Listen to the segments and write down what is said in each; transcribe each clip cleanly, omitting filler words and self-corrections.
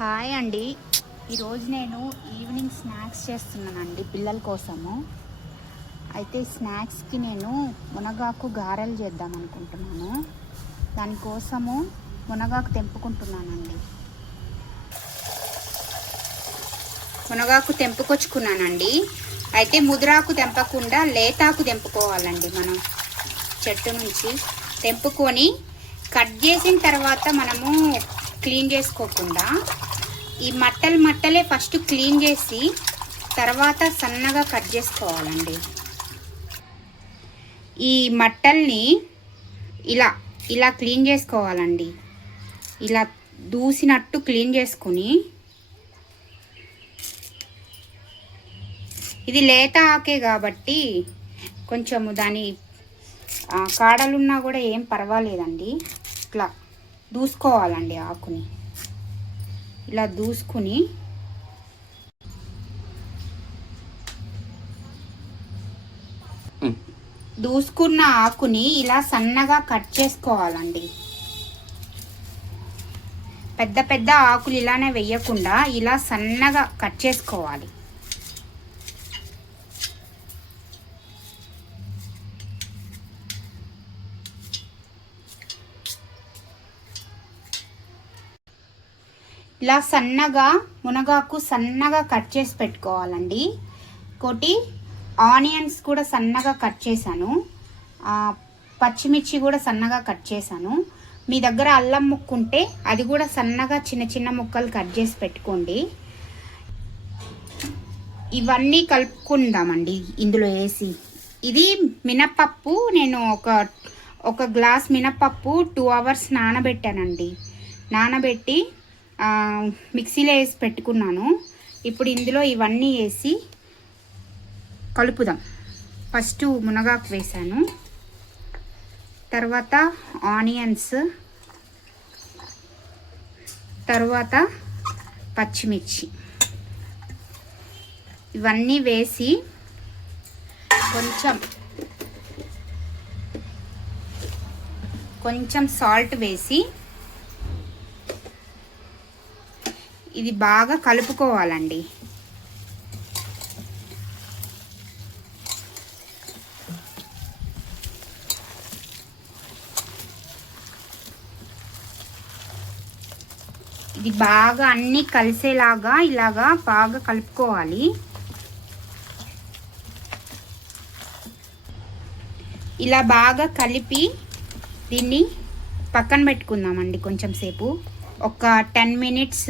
Hi అండి. ఈరోజు నేను ఈవినింగ్ స్నాక్స్ చేస్తున్నానండి పిల్లల కోసము. అయితే స్నాక్స్కి నేను మునగాకు గారెలు చేద్దాం అనుకుంటున్నాను. దానికోసము మునగాకు తెంపుకుంటున్నానండి. మునగాకు తెంపుకొచ్చుకున్నానండి. అయితే ముదురాకు తెంపకుండా లేతాకు తెంపుకోవాలండి. మనం చెట్టు నుంచి తెంపుకొని కట్ చేసిన తర్వాత మనము క్లీన్ చేసుకోకుండా ఈ మట్టలే ఫస్ట్ క్లీన్ చేసి తర్వాత సన్నగా కట్ చేసుకోవాలండి. ఈ మట్టల్ని ఇలా ఇలా క్లీన్ చేసుకోవాలండి. ఇలా దూసినట్టు క్లీన్ చేసుకుని, ఇది లేత ఆకే కాబట్టి కొంచెము దాని కాడలున్నా కూడా ఏం పర్వాలేదండి. ఇట్లా దూసుకోవాలండి. ఆకుని ఇలా దూసుకుని దూసుకున్న ఆకుని ఇలా సన్నగా కట్ చేసుకోవాలండి. పెద్ద పెద్ద ఆకులు ఇలానే వేయకుండా ఇలా సన్నగా కట్ చేసుకోవాలి. ఇలా సన్నగా మునగాకు సన్నగా కట్ చేసి పెట్టుకోవాలండి. ఇంకోటి ఆనియన్స్ కూడా సన్నగా కట్ చేశాను. పచ్చిమిర్చి కూడా సన్నగా కట్ చేశాను. మీ దగ్గర అల్లం ముక్క ఉంటే అది కూడా సన్నగా చిన్న చిన్న ముక్కలు కట్ చేసి పెట్టుకోండి. ఇవన్నీ కలుపుకుందామండి ఇందులో వేసి. ఇది మినపప్పు. నేను ఒక గ్లాస్ మినపప్పు 2 hours నానబెట్టానండి. నానబెట్టి మిక్సీలో వేసి పెట్టుకున్నాను. ఇప్పుడు ఇందులో ఇవన్నీ వేసి కలుపుదాం. ఫస్ట్ మునగాకు వేసాను, తర్వాత ఆనియన్స్, తర్వాత పచ్చిమిర్చి, ఇవన్నీ వేసి కొంచెం సాల్ట్ వేసి ఇది బాగా కలుపుకోవాలండి. ఇది బాగా అన్నీ కలిసేలాగా ఇలాగా బాగా కలుపుకోవాలి. ఇలా బాగా కలిపి దీన్ని పక్కన పెట్టుకుందామండి. కొంచెం సేపు, ఒక 10 minutes.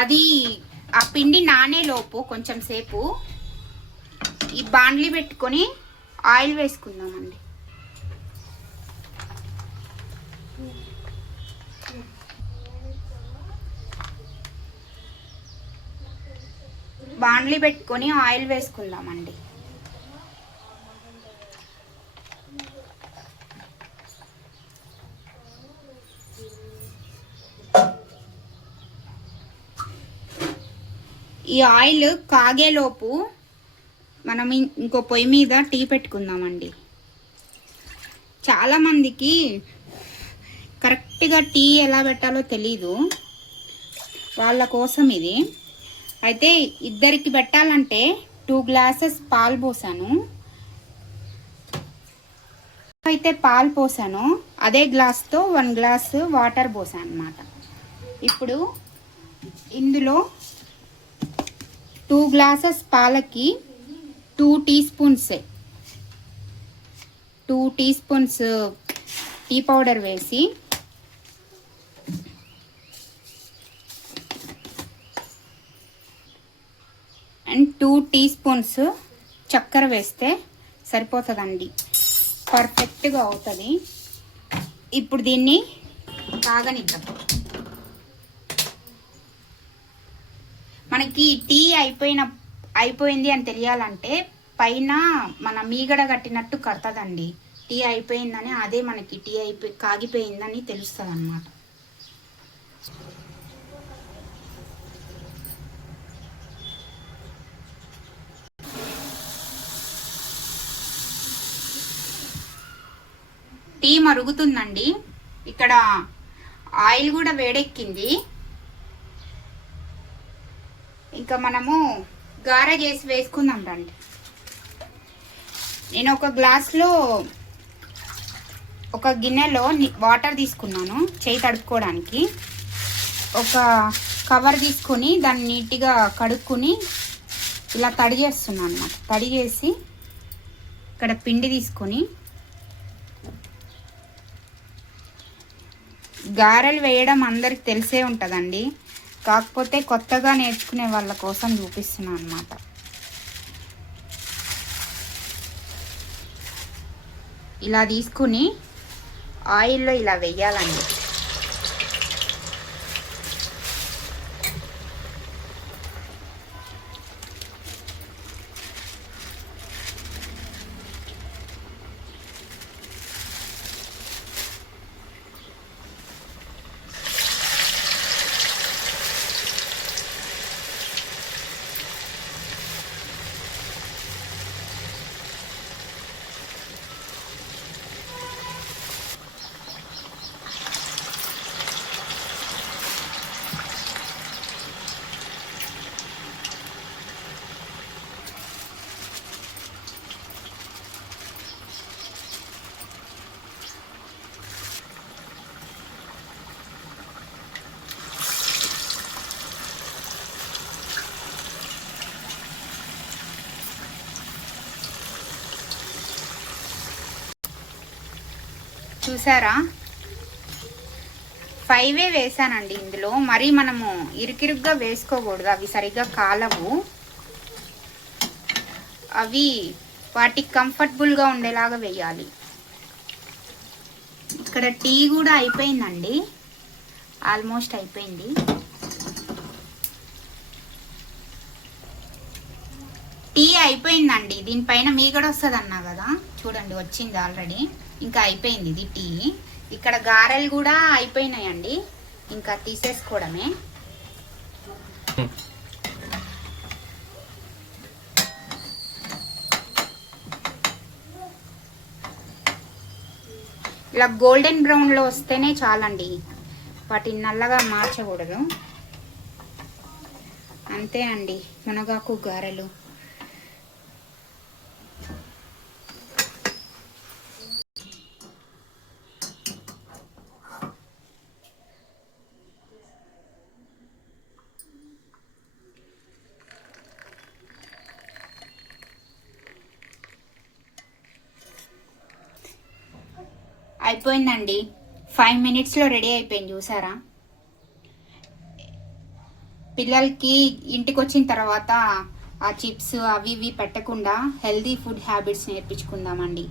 అది ఆ పిండి నానేలోపు కొంచెం సేపు ఈ బాండ్లీ పెట్టుకొని ఆయిల్ వేసుకుందామండి. బాండ్లీ పెట్టుకొని ఆయిల్ వేసుకుందామండి. ఈ ఆయిల్ కాగేలోపు మనం ఇంకో పొయ్యి మీద టీ పెట్టుకుందామండి. చాలామందికి కరెక్ట్గా టీ ఎలా పెట్టాలో తెలీదు. వాళ్ళ కోసం ఇది. అయితే ఇద్దరికి పెట్టాలంటే 2 glasses పాలు పోసాను. అయితే పాలు పోసాను అదే గ్లాస్తో 1 glass వాటర్ పోసాను అన్నమాట. ఇప్పుడు ఇందులో 2 glasses పాలకి 2 teaspoons టీ పౌడర్ వేసి అండ్ 2 teaspoons చక్కెర వేస్తే సరిపోతుందండి. పర్ఫెక్ట్గా అవుతుంది. ఇప్పుడు దీన్ని కాగనిద్దాం. మనకి టీ అయిపోయింది అని తెలియాలంటే పైన మన మీగడ కట్టినట్టు కడతదండి. టీ అయిపోయిందని, అదే మనకి టీ కాగిపోయిందని తెలుస్తుంది అన్నమాట. టీ మరుగుతుందండి. ఇక్కడ ఆయిల్ కూడా వేడెక్కింది. ఇంకా మనము గారె చేసి వేసుకుందాం రండి. నేను ఒక గ్లాస్లో ఒక గిన్నెలో వాటర్ తీసుకున్నాను చేయి తడుపుకోవడానికి. ఒక కవర్ తీసుకొని దాన్ని నీట్గా కడుక్కొని ఇలా తడి చేస్తున్నాను అన్నమాట. తడి చేసి ఇక్కడ పిండి తీసుకొని గారెలు వేయడం అందరికి తెలిసే ఉంటుందండి. కాకపోతే కొత్తగా నేర్చుకునే వాళ్ళ కోసం చూపిస్తున్నాను అన్నమాట. ఇలా తీసుకుని ఆయిల్లో ఇలా వేయాలండి. చూసారా, 5 వేసానండి ఇందులో. మరి మనము ఇరుకిరుగ్గా వేసుకోకూడదు, అవి సరిగ్గా కాలవు. అవి వాటికి కంఫర్టబుల్గా ఉండేలాగా వేయాలి. ఇక్కడ టీ కూడా అయిపోయిందండి, ఆల్మోస్ట్ అయిపోయింది. టీ అయిపోయిందండి. దీనిపైన మీగడ వస్తుంది అన్నా కదా, చూడండి వచ్చింది ఆల్రెడీ. ఇంకా అయిపోయింది ఇది టీ. ఇక్కడ గారెలు కూడా అయిపోయినాయండి, ఇంకా తీసేసుకోవడమే. ఇలా గోల్డెన్ బ్రౌన్లో వస్తేనే చాలండి, వాటిని నల్లగా మార్చకూడదు. అంతే అండి మునగాకు గారెలు. అయిపోయిందండి, 5 మినిట్స్లో రెడీ అయిపోయింది. చూసారా, పిల్లలకి ఇంటికి వచ్చిన తర్వాత ఆ చిప్స్ అవి ఇవి పెట్టకుండా హెల్తీ ఫుడ్ హ్యాబిట్స్ నేర్పించుకుందామండి.